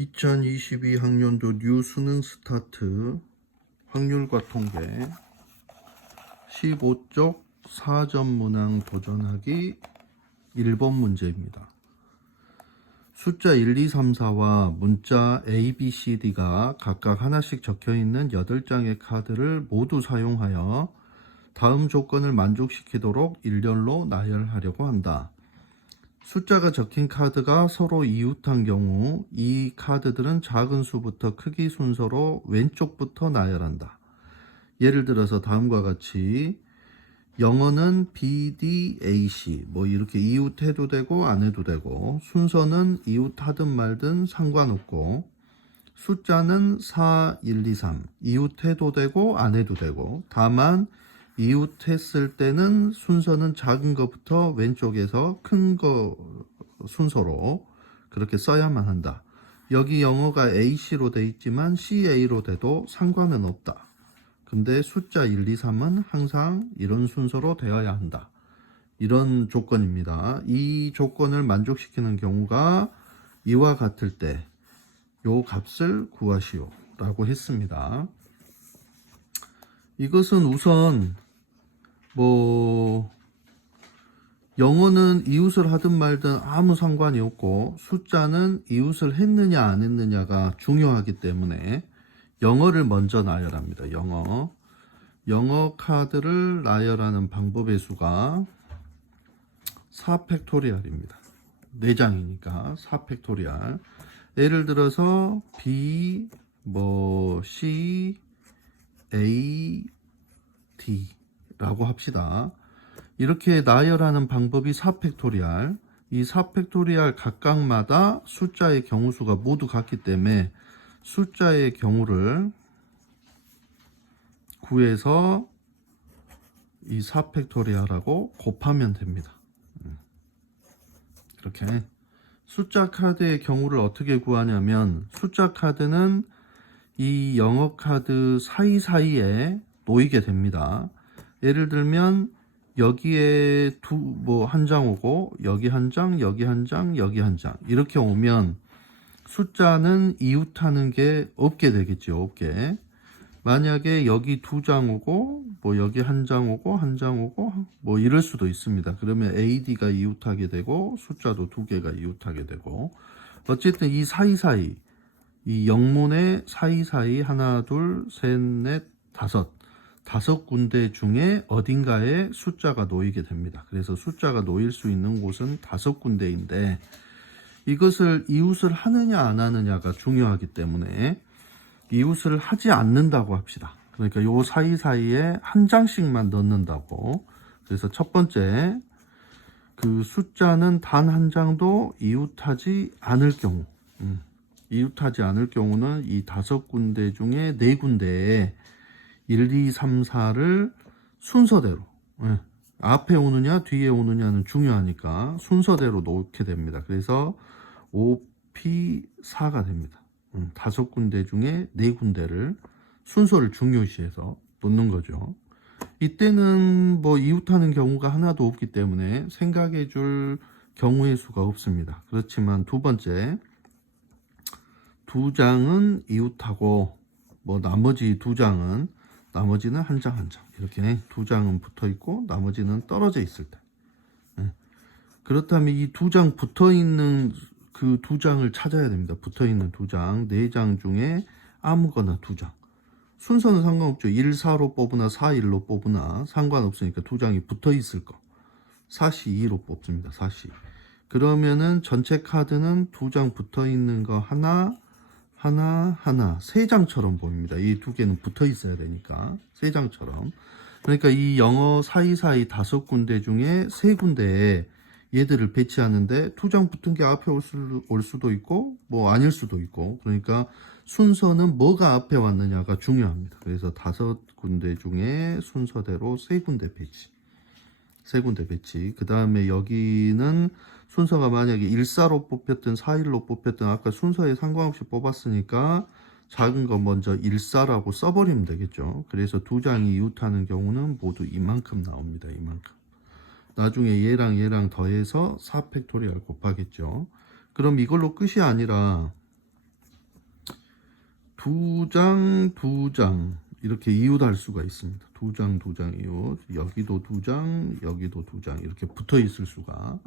2022학년도 뉴 수능 스타트 확률과 통계 15쪽 4점 문항 도전하기 1번 문제입니다. 숫자 1, 2, 3, 4와 문자 A, B, C, D가 각각 하나씩 적혀있는 8장의 카드를 모두 사용하여 다음 조건을 만족시키도록 일렬로 나열하려고 한다. 숫자가 적힌 카드가 서로 이웃한 경우 이 카드들은 작은 수부터 크기 순서로 왼쪽부터 나열한다. 예를 들어서 다음과 같이 영어는 B, D, A, C 뭐 이렇게 이웃해도 되고 안 해도 되고, 순서는 이웃하든 말든 상관없고, 숫자는 4, 1, 2, 3 이웃해도 되고 안 해도 되고, 다만 이웃했을 때는 순서는 작은 것부터 왼쪽에서 큰 거 순서로 그렇게 써야만 한다. 여기 영어가 AC로 돼 있지만 CA로 돼도 상관은 없다. 근데 숫자 1, 2, 3은 항상 이런 순서로 되어야 한다. 이런 조건입니다. 이 조건을 만족시키는 경우가 이와 같을 때 요 값을 구하시오 라고 했습니다. 이것은 우선 영어는 이웃을 하든 말든 아무 상관이 없고, 숫자는 이웃을 했느냐 안 했느냐가 중요하기 때문에 영어를 먼저 나열합니다. 영어 카드를 나열하는 방법의 수가 4팩토리얼입니다. 4장이니까 4팩토리얼. 예를 들어서 B, C, A, D 라고 합시다. 이렇게 나열하는 방법이 4팩토리얼. 이 4팩토리얼 각각마다 숫자의 경우수가 모두 같기 때문에 숫자의 경우를 구해서 이 4팩토리얼하고 곱하면 됩니다. 이렇게 숫자 카드의 경우를 어떻게 구하냐면, 숫자 카드는 이 영어 카드 사이사이에 놓이게 됩니다. 예를 들면 여기에 한 장 오고, 여기 한 장, 여기 한 장, 여기 한 장 이렇게 오면 숫자는 이웃하는 게 없게 되겠죠. 없게. 만약에 여기 2장 오고, 여기 한 장 오고, 한 장 오고, 이럴 수도 있습니다. 그러면 AD가 이웃하게 되고, 숫자도 2개가 이웃하게 되고, 어쨌든 이 사이사이, 이 영문의 사이사이 하나, 둘, 셋, 넷, 다섯 군데 중에 어딘가에 숫자가 놓이게 됩니다. 그래서 숫자가 놓일 수 있는 곳은 5군데인데, 이것을 이웃을 하느냐 안 하느냐가 중요하기 때문에 이웃을 하지 않는다고 합시다. 그러니까 요 사이사이에 한 장씩만 넣는다고. 그래서 첫 번째, 그 숫자는 단 한 장도 이웃하지 않을 경우, 이웃하지 않을 경우는 이 5군데 중에 4군데에 1, 2, 3, 4를 순서대로, 앞에 오느냐 뒤에 오느냐는 중요하니까 순서대로 놓게 됩니다. 그래서 OP4가 됩니다. 5군데 중에 4군데를 순서를 중요시해서 놓는 거죠. 이때는 이웃하는 경우가 하나도 없기 때문에 생각해 줄 경우의 수가 없습니다. 그렇지만 두 번째, 2장은 이웃하고 나머지 2장은, 나머지는 한 장 한 장 이렇게 2장은 붙어 있고 나머지는 떨어져 있을 때, 그렇다면 이 2장 붙어 있는 그 2장을 찾아야 됩니다. 붙어 있는 2장, 4장 중에 아무거나 2장. 순서는 상관없죠. 1, 4로 뽑으나 4, 1로 뽑으나 상관없으니까 2장이 붙어 있을 거. 4C, 2로 뽑습니다. 4C. 그러면은 전체 카드는 2장 붙어 있는 거 하나, 3장처럼 보입니다. 이 2개는 붙어 있어야 되니까 3장처럼. 그러니까 이 영어 사이사이 5군데 중에 3군데에 얘들을 배치하는데 2장 붙은 게 앞에 올 수도 있고 아닐 수도 있고, 그러니까 순서는 뭐가 앞에 왔느냐가 중요합니다. 그래서 5군데 중에 순서대로 3군데 배치. 그 다음에 여기는 순서가 만약에 1사로 뽑혔든 4일로 뽑혔든 아까 순서에 상관없이 뽑았으니까 작은 거 먼저 1사라고 써버리면 되겠죠. 그래서 2장이 이웃하는 경우는 모두 이만큼 나옵니다. 이만큼. 나중에 얘랑 더해서 4팩토리얼 곱하겠죠. 그럼 이걸로 끝이 아니라 두 장, 두 장 이렇게 이웃할 수가 있습니다. 두 장, 두 장 이웃. 여기도 두 장, 여기도 두 장 이렇게 붙어 있을 수가.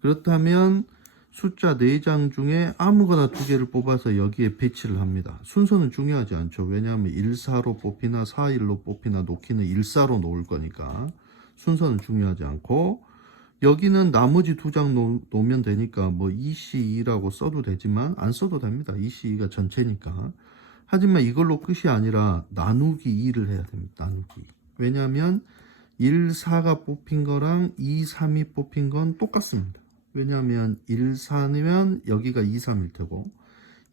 그렇다면 숫자 4장 중에 아무거나 2개를 뽑아서 여기에 배치를 합니다. 순서는 중요하지 않죠. 왜냐하면 1사로 뽑히나 4일로 뽑히나 놓기는 1사로 놓을 거니까 순서는 중요하지 않고, 여기는 나머지 2장 놓으면 되니까 뭐 2C2라고 써도 되지만 안 써도 됩니다. 2C2가 전체니까. 하지만 이걸로 끝이 아니라 나누기 2를 해야 됩니다. 나누기. 왜냐하면 1, 4가 뽑힌 거랑 2, 3이 뽑힌 건 똑같습니다. 왜냐하면 1, 4면 여기가 2, 3일 테고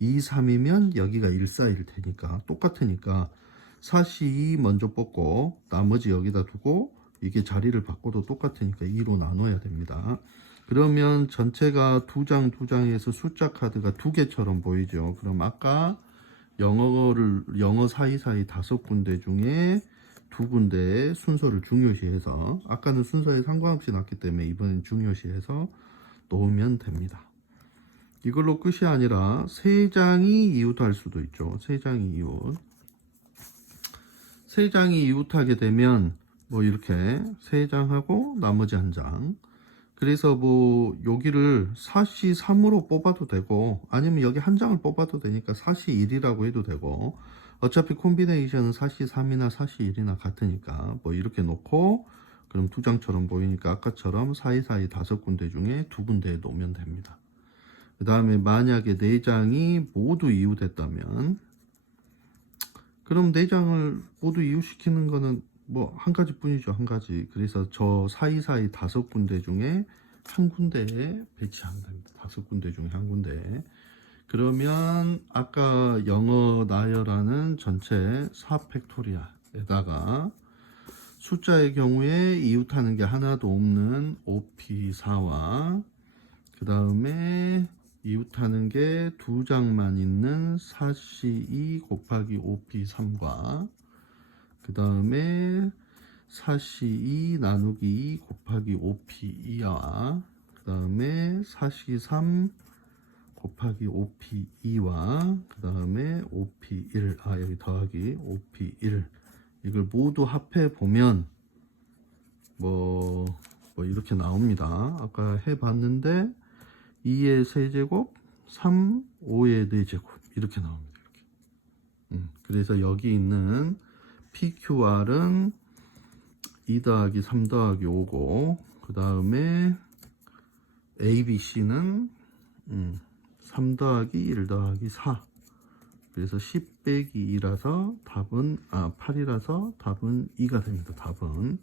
2, 3이면 여기가 1, 4일 테니까 똑같으니까 4C2 먼저 뽑고 나머지 여기다 두고 이게 자리를 바꿔도 똑같으니까 2로 나눠야 됩니다. 그러면 전체가 2장 2장에서 숫자 카드가 2개처럼 보이죠. 그럼 아까 영어 사이사이 5군데 중에 2군데의 순서를 중요시해서, 아까는 순서에 상관없이 났기 때문에 이번엔 중요시해서 놓으면 됩니다. 이걸로 끝이 아니라 3장이 이웃할 수도 있죠. 3장이 이웃. 3장이 이웃하게 되면 뭐 이렇게 3장하고 나머지 1장. 그래서 뭐 여기를 4C3으로 뽑아도 되고 아니면 여기 1장을 뽑아도 되니까 4C1이라고 해도 되고, 어차피 콤비네이션은 4C3이나 4C1이나 같으니까 뭐 이렇게 놓고, 그럼 2장처럼 보이니까 아까처럼 사이사이 5군데 중에 2군데에 놓으면 됩니다. 그 다음에 만약에 4장이 모두 이웃했다면, 그럼 4장을 모두 이웃시키는 거는 뭐 한 가지 뿐이죠. 한 가지. 그래서 저 사이사이 5군데 중에 한 군데에 배치하면 됩니다. 5군데 중에 한 군데에. 그러면 아까 영어 나열하는 전체 4팩토리아에다가 숫자의 경우에 이웃하는 게 하나도 없는 OP4와 그 다음에 이웃하는 게 2장만 있는 4C2 곱하기 OP3과 그 다음에 4C2 나누기 2 곱하기 OP2와 그 다음에 4C3 곱하기 OP2와 그 다음에 OP1, 여기 더하기 OP1, 이걸 모두 합해 보면 뭐 이렇게 나옵니다. 아까 해봤는데 2의 세제곱, 3, 5의 4제곱 이렇게 나옵니다. 이렇게. 그래서 여기 있는 PQR은 2 더하기 3 더하기 5고, 그 다음에 ABC는 3 더하기 1 더하기 4. 그래서 10 빼기 2라서 답은 8이라서 답은 2가 됩니다. 답은.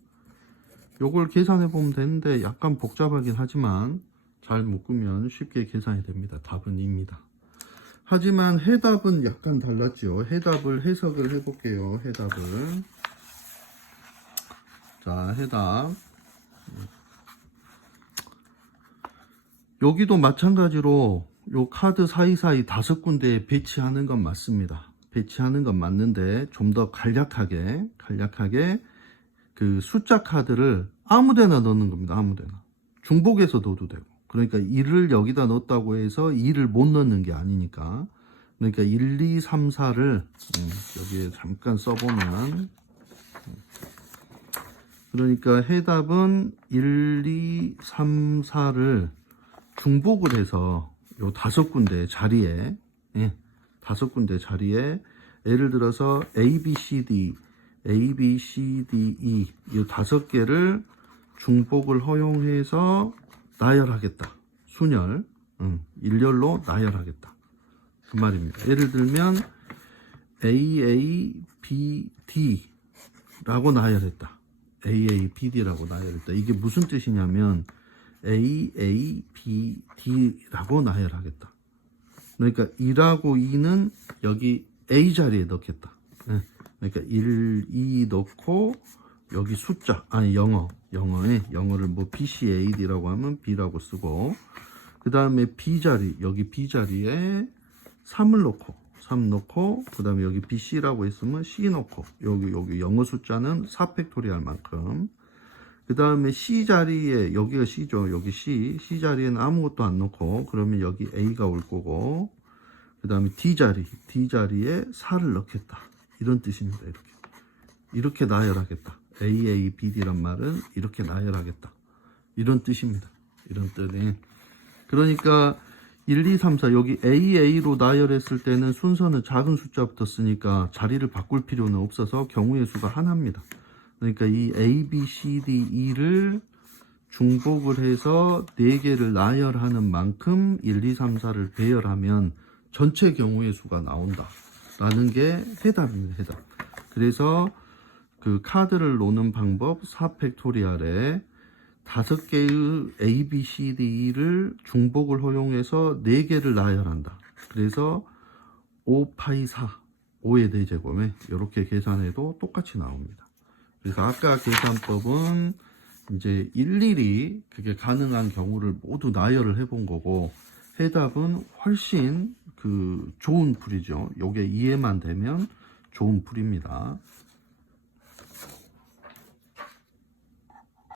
요걸 계산해 보면 되는데 약간 복잡하긴 하지만 잘 묶으면 쉽게 계산이 됩니다. 답은 2입니다. 하지만 해답은 약간 달랐죠. 해답을 해석을 해 볼게요. 해답을. 자, 해답. 여기도 마찬가지로 요 카드 사이사이 5군데에 배치하는 건 맞습니다. 배치하는 건 맞는데 좀 더 간략하게 그 숫자 카드를 아무데나 넣는 겁니다. 아무데나. 중복해서 넣어도 되고. 그러니까 1을 여기다 넣었다고 해서 2를 못 넣는 게 아니니까. 그러니까 1, 2, 3, 4를 여기에 잠깐 써보면, 그러니까 해답은 1, 2, 3, 4를 중복을 해서 요 5군데 자리에, 5군데 자리에 예를 들어서 A, B, C, D, E 이 5개를 중복을 허용해서 나열하겠다. 순열, 일렬로 나열하겠다. 그 말입니다. 예를 들면 A, B, D 라고 나열했다. A, B, D라고 나열했다. 이게 무슨 뜻이냐면 A, B, D라고 나열하겠다. 그러니까 1하고 2는 여기 A 자리에 넣겠다. 그러니까 1, 2 넣고 여기 숫자, 영어를 뭐 B, C, A, D라고 하면 B라고 쓰고, 그 다음에 B 자리, 여기 B 자리에 3을 넣고, 3 넣고, 그 다음에 여기 B, C라고 했으면 C 넣고, 여기 영어 숫자는 4팩토리알 만큼, 그 다음에 C 자리에, 여기가 C죠. 여기 C 자리에는 아무것도 안 넣고, 그러면 여기 A가 올 거고, 그 다음에 D자리에 4를 넣겠다. 이런 뜻입니다. 이렇게 나열하겠다. AABD란 말은 이렇게 나열하겠다. 이런 뜻입니다. 이런 뜻이. 그러니까 1, 2, 3, 4 여기 AA로 나열했을 때는 순서는 작은 숫자부터 쓰니까 자리를 바꿀 필요는 없어서 경우의 수가 하나입니다. 그러니까 이 A, B, C, D, E를 중복을 해서 4개를 나열하는 만큼 1, 2, 3, 4를 배열하면 전체 경우의 수가 나온다 라는 게 해답입니다. 해답. 그래서 그 카드를 노는 방법 4팩토리얼에 5개의 A, B, C, D, E를 중복을 허용해서 4개를 나열한다. 그래서 5파이 4, 5의 4제곱에 이렇게 계산해도 똑같이 나옵니다. 그래서 아까 계산법은 이제 일일이 그게 가능한 경우를 모두 나열을 해본 거고, 해답은 훨씬 그 좋은 풀이죠. 요게 이해만 되면 좋은 풀입니다.